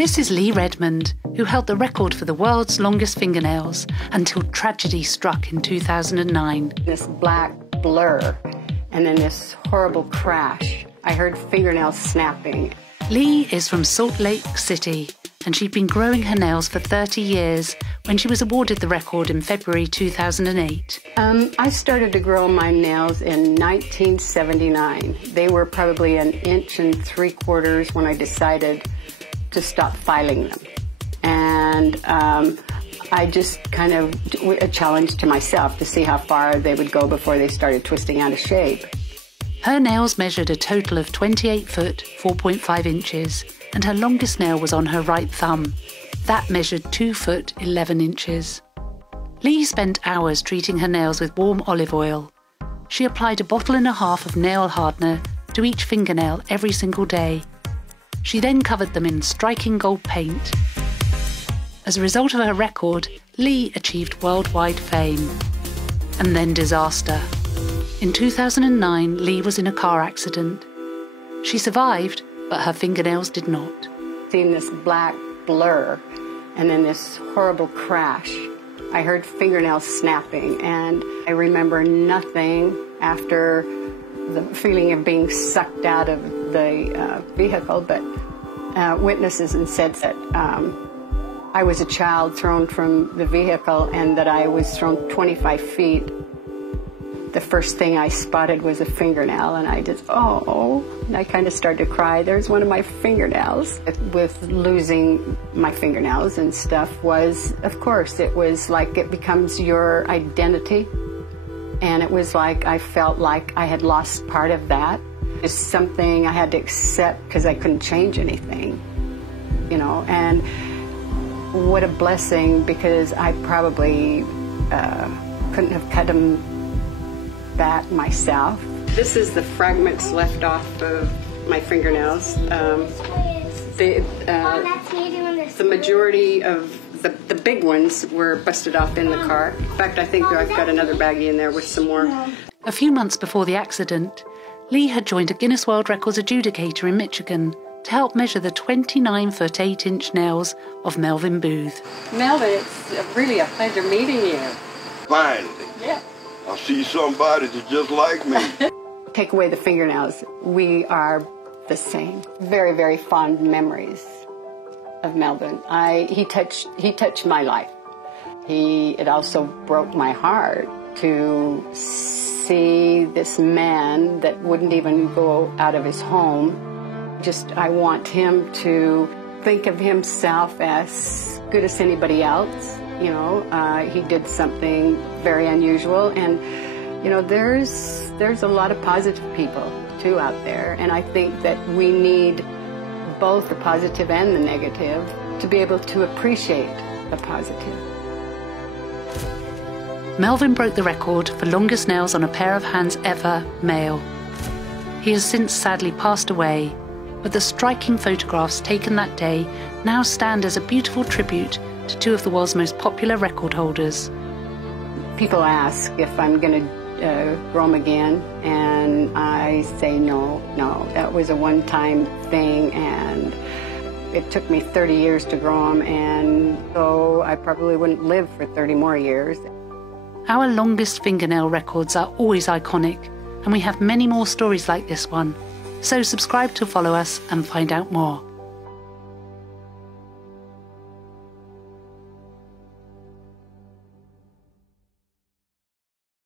This is Lee Redmond, who held the record for the world's longest fingernails until tragedy struck in 2009. This black blur, and then this horrible crash. I heard fingernails snapping. Lee is from Salt Lake City, and she'd been growing her nails for 30 years when she was awarded the record in February 2008. I started to grow my nails in 1979. They were probably 1 3/4 inches when I decided to stop filing them. And I just kind of a challenge to myself to see how far they would go before they started twisting out of shape. Her nails measured a total of 28 foot, 4.5 inches, and her longest nail was on her right thumb. That measured 2 foot, 11 inches. Lee spent hours treating her nails with warm olive oil. She applied 1.5 bottles of nail hardener to each fingernail every single day. She then covered them in striking gold paint. As a result of her record, Lee achieved worldwide fame. And then disaster. In 2009, Lee was in a car accident. She survived, but her fingernails did not. Seeing this black blur, and then this horrible crash. I heard fingernails snapping, and I remember nothing after the feeling of being sucked out of the vehicle, but witnesses and said that I was a child thrown from the vehicle and that I was thrown 25 feet. The first thing I spotted was a fingernail, and I just, and I kind of started to cry. There's one of my fingernails. With losing my fingernails and stuff was, of course, it was like it becomes your identity. And it was like I felt like I had lost part of that. It's something I had to accept because I couldn't change anything, you know. And what a blessing, because I probably couldn't have cut them that myself. This is the fragments left off of my fingernails. The majority of the big ones were busted off in the car. In fact, I think I've got another baggie in there with some more. A few months before the accident, Lee had joined a Guinness World Records adjudicator in Michigan to help measure the 29 foot 8 inch nails of Melvin Booth. Melvin, it's really a pleasure meeting you. Finally. Yeah. I see somebody that's just like me. Take away the fingernails, we are the same. Very, very fond memories of Melvin. He touched my life. It also broke my heart to see this man that wouldn't even go out of his home. I want him to think of himself as good as anybody else. You know, he did something very unusual, and you know, there's a lot of positive people too out there, and I think that we need both the positive and the negative to be able to appreciate the positive. Melvin broke the record for longest nails on a pair of hands ever, male. He has since sadly passed away, but the striking photographs taken that day now stand as a beautiful tribute to two of the world's most popular record holders. People ask if I'm going to grow them again, and I say no, that was a one-time thing, and it took me 30 years to grow them, and so I probably wouldn't live for 30 more years. Our longest fingernail records are always iconic, and we have many more stories like this one. So subscribe to follow us and find out more.